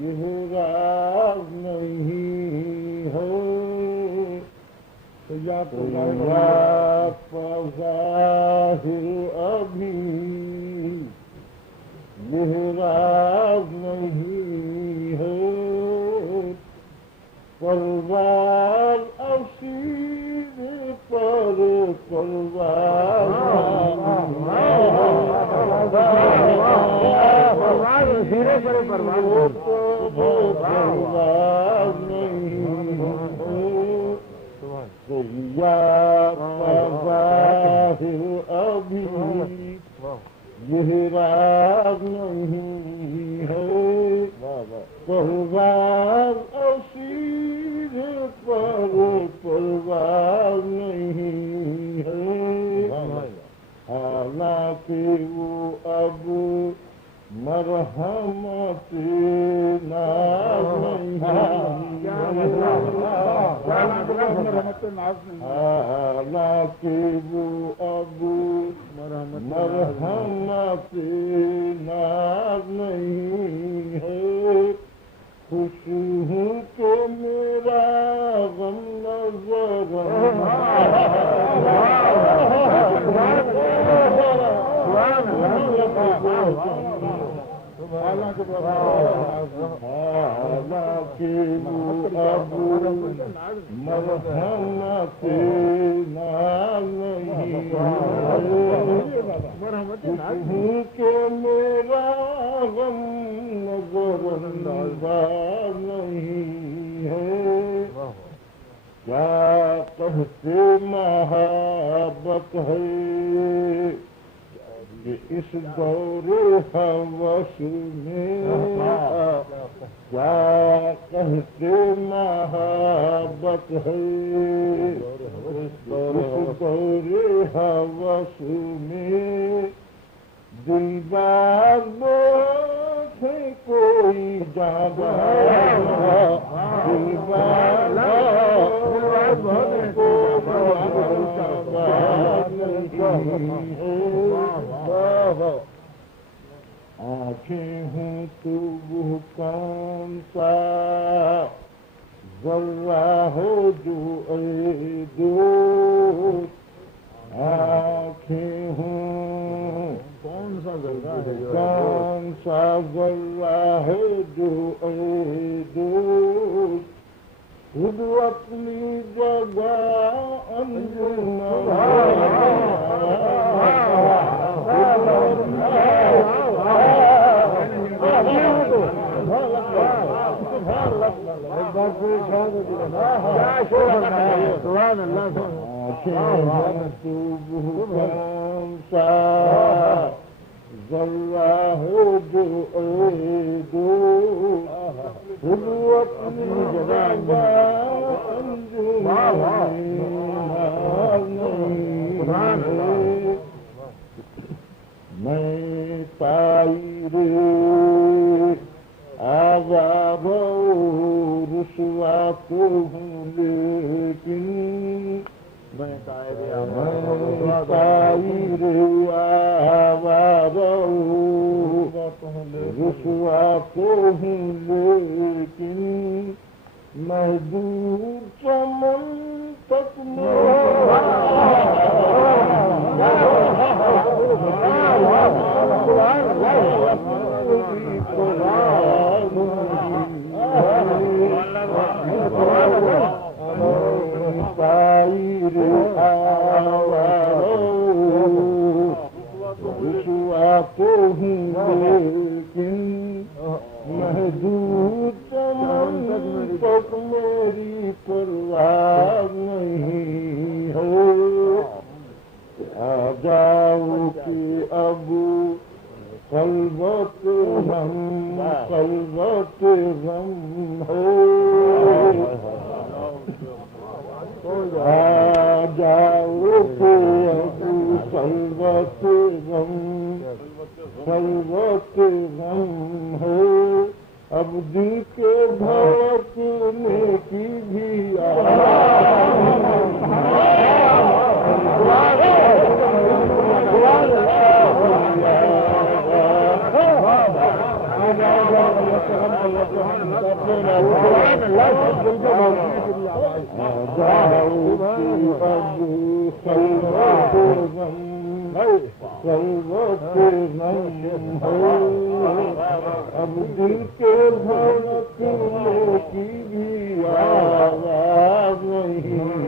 یہ راز نہیں ہے یا ظاہر ابھی یہ راز نہیں ہے پروار اسیر پر پروار سیرے پر پروار نہیں یا ظاہر ابھی یہ راز نہیں ہے پروار اسیر پر پروار نہیں ہے حالانکہ وہ اب مرحمت ناز نہیں حالانکہ وہ اب مرحمت ناز نہیں ہے خوش ہوں کہ میرا غم نظر حالانکہ وہ اب مرحمت ناز نہیں ہے کہ میرا غم نظر انداز نہیں ہے کیا کہتے محبت ہے کہ اس دور ہوس میں کیا کہتے محبت ہے اس دور ہوس میں دلدار ہے کوئی جانا آنکھیں ہوں تو وہ کون سا ذرہ ہو جو اے دوست آنکھیں ہوں کون سا ذرہ ہے جو اے دوست خود اپنی جگہ انجم ذرہ ہو جو اے دوست خود اپنی جگہ میں طائر آزاد رسوا تو ہوں لیکن میں طائر آزاد رسوا تو ہوں لیکن محدود چمن تک محدود چمن تک میری پرواز نہیں ہے آ جاؤ کہ اب خلوت غم ہو آ جاؤ کہ اب خلوت غم ہو اب دل کے بھڑکنے کی بھی اب دل کے دھڑکنے کی بھی آواز نہیں